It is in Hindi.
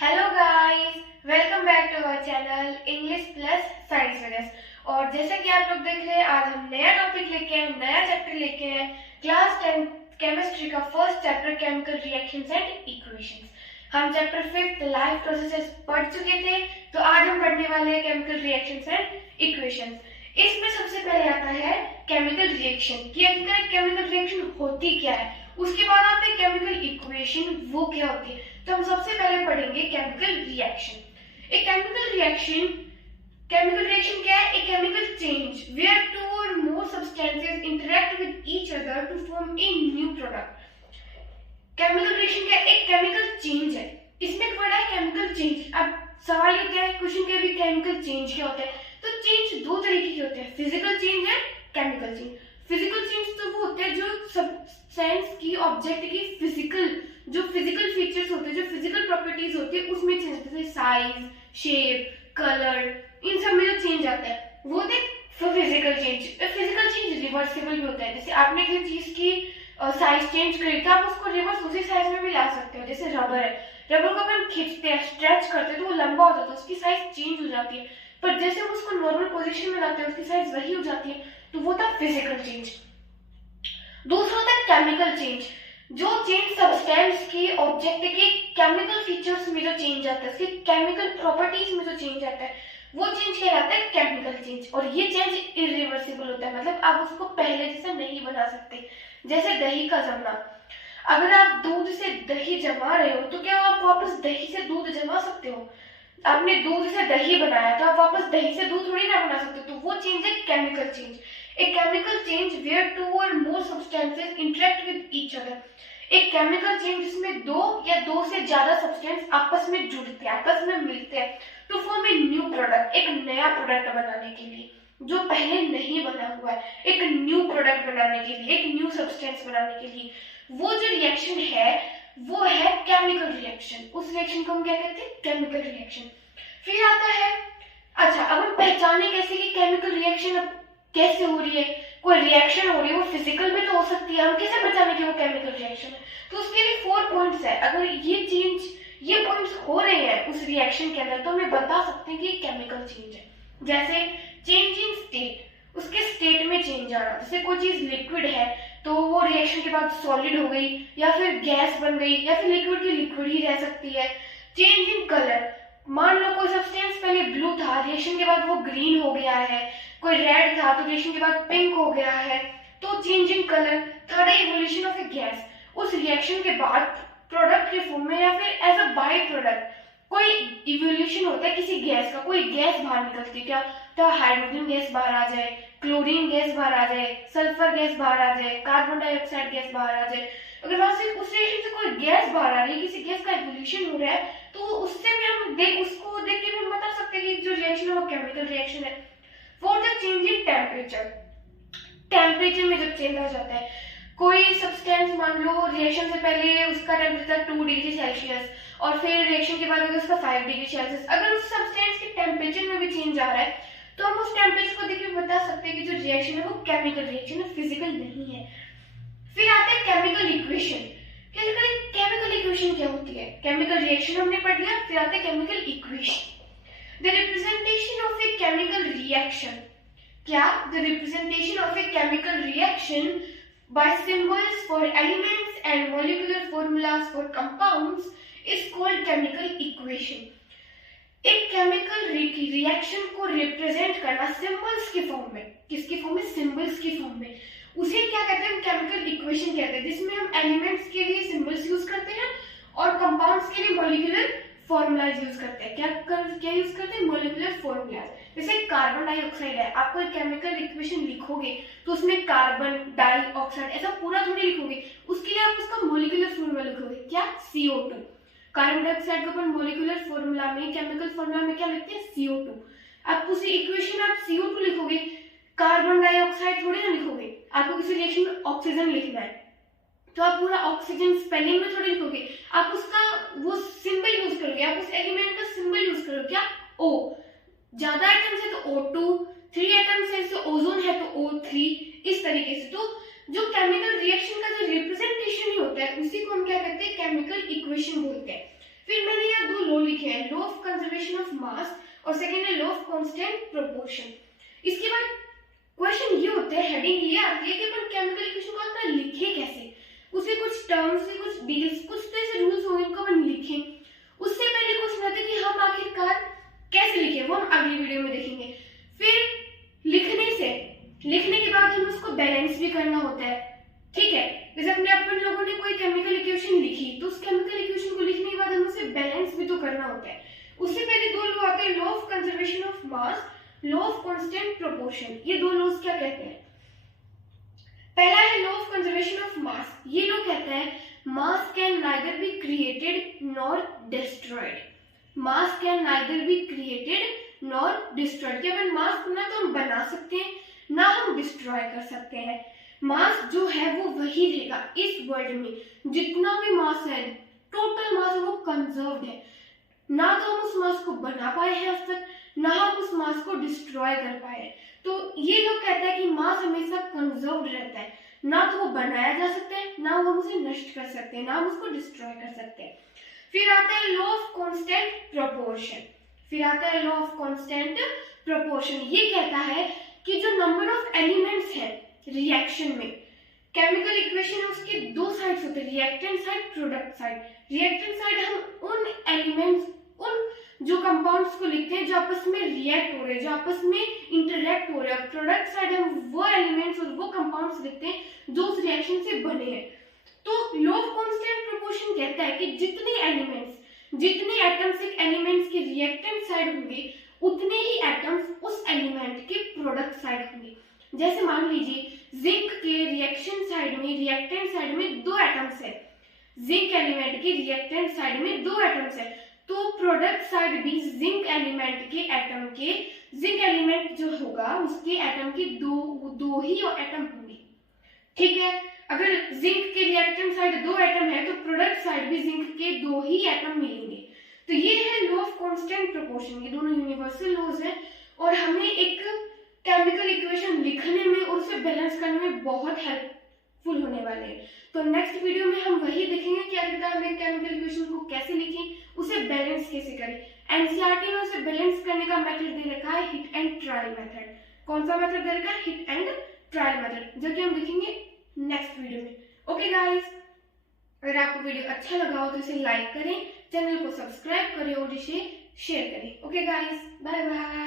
Hello guys, welcome back to our channel English plus science with us. और जैसा कि आप लोग देख रहे हैं, आज हम नया टॉपिक लेके हैं, नया चैप्टर लेके हैं। क्लास 10 केमिस्ट्री का first chapter chemical reactions and equations. हम चैप्टर 5 लाइफ प्रोसेसेस पढ़ चुके थे, तो आज हम पढ़ने वाले हैं केमिकल रिएक्शंस एंड इक्वेशंस। इसमें सबसे पहले आता है केमिकल रिएक्शन कि आखिर केमिकल रिएक्शन होती क्या है। उसके बाद आते हैं केमिकल इक्वेशन, वो क्या होती है। तो हम सबसे पहले पढ़ेंगे केमिकल रिएक्शन। एक केमिकल रिएक्शन क्या है? एक chemical change where two or more substances interact with each other to form a new product. Chemical reaction क्या है? एक केमिकल चेंज है। इसमें पढ़ा है केमिकल चेंज। अब सवाल ये क्या है, क्वेश्चन क्या भी, केमिकल चेंज क्या होता है? तो चेंज दो तरीके के होते हैं, फिजिकल चेंज है केमिकल चेंज। फिजिकल चेंज तो वो होते हैं जो सब्सटेंस की, ऑब्जेक्ट की जो फिजिकल फीचर्स होते हैं, जो फिजिकल प्रॉपर्टीज होती है, उसमें चेंज होते हैं। साइज, शेप, कलर, इन सब में जो चेंज आता है वो होते हैं physical change. Physical change reversible भी होता है। जैसे आपने किसी चीज की साइज चेंज करी तो आप उसको रिवर्स उसी साइज में भी ला सकते हो। जैसे रबर है, रबर को अपन खींचते हैं, स्ट्रेच करते हैं तो वो लंबा हो जाता है, उसकी साइज चेंज हो जाती है। पर जैसे हम उसको नॉर्मल पोजीशन में लाते हैं उसकी साइज वही हो जाती है। तो वो था फिजिकल चेंज। दूसरा होता है केमिकल चेंज, जो चेंज सब्सटेंस की, ऑब्जेक्ट के केमिकल फीचर्स में जो चेंज आता है, उसके केमिकल प्रॉपर्टीज में जो चेंज आता है, वो चेंज कहलाता है केमिकल चेंज। और ये चेंज इरिवर्सिबल होता है, मतलब आप उसको पहले जैसा नहीं बना सकते। जैसे दही का जमना, अगर आप दूध से दही जमा रहे हो तो क्या आप वापस दही से दूध जमा सकते हो? आपने दूध से दही बनाया तो आप वापस दही से दूध थोड़ी ना बना सकते। तो वो चेंज है chemical change. A chemical change where two or more substances interact with each other। एक केमिकल चेंज जिसमें दो या दो से ज्यादा सब्सटेंस आपस में जुड़ते हैं, आपस में मिलते हैं, to form a new product, एक नया प्रोडक्ट बनाने के लिए जो पहले नहीं बना हुआ है, एक न्यू प्रोडक्ट बनाने के लिए, एक न्यू सब्सटेंस बनाने के लिए। वो जो रिएक्शन है वो है केमिकल रिएक्शन। उस रिएक्शन को हम क्या कहते हैं? Chemical reaction. फिर आता है, अच्छा अब हम पहचाने कैसे कि केमिकल रिएक्शन अब कैसे हो रही है। कोई रिएक्शन हो रही है, वो फिजिकल भी तो हो सकती है, हम कैसे पहचाने कि वो केमिकल रिएक्शन है? तो उसके लिए 4 पॉइंट्स है। अगर ये पॉइंट्स हो रहे हैं उस रिएक्शन के अंदर तो हमें बता सकते हैं कि केमिकल चेंज है। जैसे चेंज इन स्टेट, उसके स्टेट में चेंज आना। जैसे कोई चीज लिक्विड है तो वो रिएक्शन के बाद सॉलिड हो गई, या फिर गैस बन गई, या फिर लिक्विड की लिक्विड ही रह सकती है। चेंज इन कलर, मान लो कोई सब्सटेंस पहले ब्लू था, रिएक्शन के बाद वो ग्रीन हो गया है। कोई रेड था तो रिएक्शन के बाद पिंक हो गया है, तो चेंज इन कलर। थर्ड है इवोल्यूशन ऑफ ए गैस, उस रिएक्शन के बाद प्रोडक्ट के फॉर्म में या फिर एज अ बाय प्रोडक्ट कोई इवोल्यूशन होता है किसी गैस का, कोई गैस बाहर निकलती है। क्या? तो हाइड्रोजन गैस बाहर आ जाए, क्लोरीन गैस बाहर आ जाए, सल्फर गैस बाहर आ जाए, कार्बन डाइऑक्साइड गैस बाहर आ जाए। अगर वहां से उस रिएक्शन से कोई गैस बाहर आ रही है, किसी गैस का इवोल्यूशन हो रहा है, तो उससे भी हम उसको देख के भी बता सकते हैं कि जो रिएक्शन है वो केमिकल रिएक्शन है। फोर्थ है चेंज इन टेम्परेचर, टेम्परेचर में जब चेंज आ जाता है। कोई सब्सटेंस, मान लो रिएक्शन से पहले उसका टेम्परेचर 2 डिग्री सेल्सियस और फिर रिएक्शन के बाद अगर उसका 5 डिग्री सेल्सियस, अगर उस सब्सटेंस के टेम्परेचर में भी चेंज आ रहा है तो हम उस टेम्परेचर को देख के बता सकते हैं कि जो रिएक्शन है वो केमिकल रिएक्शन है, फिजिकल नहीं है। फिर आता है केमिकल इक्वेशन। केमिकल इक्वेशन क्या होती है? केमिकल रिएक्शन हमने पढ़ लिया, फिर आता है chemical equation. The representation of a chemical reaction, क्या? The representation of a chemical reaction by symbols for elements and molecular formulas for compounds is called chemical equation। एक केमिकल रिएक्शन को रिप्रेजेंट करना सिंबल्स के फॉर्म में, किसके फॉर्म में? सिंबल्स की फॉर्म में, उसे क्या कहते हैं? केमिकल इक्वेशन कहते हैं। जिसमें हम एलिमेंट्स के लिए सिंबल्स यूज करते हैं और कंपाउंड्स के लिए मॉलिक्यूलर फॉर्मूलाज यूज करते हैं। क्या यूज करते हैं? Molecular formulas. जैसे कार्बन डाइऑक्साइड है, आप कोई केमिकल इक्वेशन लिखोगे तो उसमें कार्बन डाइऑक्साइड ऐसा पूरा थोड़ी लिखोगे, उसके लिए आप उसका मॉलिक्यूलर फॉर्मूला लिखोगे। क्या? CO2। कार्बन डाइऑक्साइड को अपन मॉलिक्यूलर फॉर्मूला में, केमिकल फॉर्मूला में क्या लिखते हैं? CO2। आप उसी इक्वेशन आप CO2 लिखोगे, कार्बन डाइऑक्साइड थोड़ी ना लिखोगे। आपको किसी रिएक्शन में ऑक्सीजन लिखना है तो आप पूरा ऑक्सीजन स्पेलिंग में थोड़ी लिखोगे, आप उसका वो सिंबल यूज करोगे, आप उस एलिमेंट का सिंबल यूज करोगे। क्या? O। ज्यादा आइटम्स है तो O2, 3 आइटम्स है तो ओजोन है तो O3, इस तरीके से। तो जो केमिकल रिएक्शन का जो रिप्रेजेंटेशन ही होता है उसी को हम क्या कहते हैं? केमिकल इक्वेशन बोलते हैं। फिर मैंने यहाँ 2 लॉ लिखे कंजर्वेशन ऑफ मास और सेकेंड है लॉ ऑफ कांस्टेंट प्रोपोर्शन। इसके बाद क्वेश्चन ये होता है, हेडिंग ये आती है कि अपन केमिकल इक्वेशन को अपना लिखे कैसे, उसके कुछ टर्म्स से कुछ डील्स कुछ तो ऐसे रूल्स होंगे इनको अपन लिखें। उससे पहले क्वेश्चन आता है कि हम आखिरकार कैसे लिखें, वो हम अगली वीडियो में देखेंगे। फिर लिखने के बाद हमें उसको बैलेंस भी करना होता है, ठीक है। जैसे अपने अपन लोगों ने कोई केमिकल इक्वेशन लिखी तो उस केमिकल इक्वेशन को लिखने के बाद हमें उसे बैलेंस भी तो करना होता है। उससे पहले दो लॉ आते हैं, law of conservation of mass, law of constant proportion. ये दो लॉज क्या कहते हैं? पहला है law of conservation of mass. ये लॉ कहता है मास can neither be created nor destroyed. Mass can neither be created nor destroyed. कि अपन मास ना तो हम बना सकते हैं ना हम डिस्ट्रॉय कर सकते हैं। मास जो है वो वही रहेगा। इस वर्ल्ड में जितना भी मास है, टोटल मास है, वो कंजर्व्ड है। ना तो हम उस मास को बना पाए हैं आज तक, ना हम उस मास को डिस्ट्रॉय कर पाए। तो ये लोग कहता है कि मास हमेशा कंजर्व्ड रहता है, ना तो वो बनाया जा सकता है ना हम उसे नष्ट कर सकते हैं, ना हम उसको डिस्ट्रॉय कर सकते हैं। फिर आता है लॉ ऑफ कांस्टेंट प्रोपोर्शन। ये कहता है कि जो नंबर ऑफ एलिमेंट्स है रिएक्शन में, केमिकल इक्वेशन है उसके दो साइड्स होते हैं, reactant side, product side. Reactant side हम उन एलिमेंट्स, उन जो कंपाउंड्स को लिखते हैं जो आपस में रिएक्ट हो रहे हैं, जो आपस में इंटरैक्ट हो रहे हैं। प्रोडक्ट साइड हम वो एलिमेंट्स और वो कंपाउंड्स लिखते हैं जो उस रिएक्शन से बने हैं। तो लॉ ऑफ कांस्टेंट प्रोपोर्शन कहता है कि जितने एटम्स एक एलिमेंट्स के रिएक्टेंट साइड होंगे उतने ही एटम्स उस एलिमेंट के प्रोडक्ट साइड होंगे। जैसे मान लीजिए जिंक के रिएक्शन साइड में, रिएक्टेंट साइड में 2 एटम्स है, जिंक एलिमेंट के रिएक्टेंट साइड में 2 एटम्स है, तो प्रोडक्ट साइड भी जिंक एलिमेंट जो होगा उसके एटम के दो ही एटम होंगे, ठीक है। अगर जिंक के रिएक्टेंट साइड 2 एटम है तो प्रोडक्ट साइड भी जिंक के 2 ही एटम मिलेंगे। तो ये है लॉ ऑफ कांस्टेंट प्रोपोर्शन। ये दोनों यूनिवर्सल लॉज हैं और हमें एक केमिकल इक्वेशन लिखने में और उसे बैलेंस करने में बहुत हेल्पफुल होने वाले हैं। तो नेक्स्ट वीडियो में हम वही देखेंगे कि आखिरकार हमें केमिकल इक्वेशन को कैसे लिखें, उसे बैलेंस कैसे करें। एनसीईआरटी में उसे बैलेंस करने का मेथड दे रखा है हिट एंड ट्रायल मेथड। कौन सा मेथड दे रखा है? हिट एंड ट्रायल मेथड, जो कि हम देखेंगे नेक्स्ट वीडियो में। ओके गाइस, अगर आपको वीडियो अच्छा लगा हो तो इसे लाइक करें, चैनल को सब्सक्राइब करें और इसे शेयर करें। Okay guys, bye bye.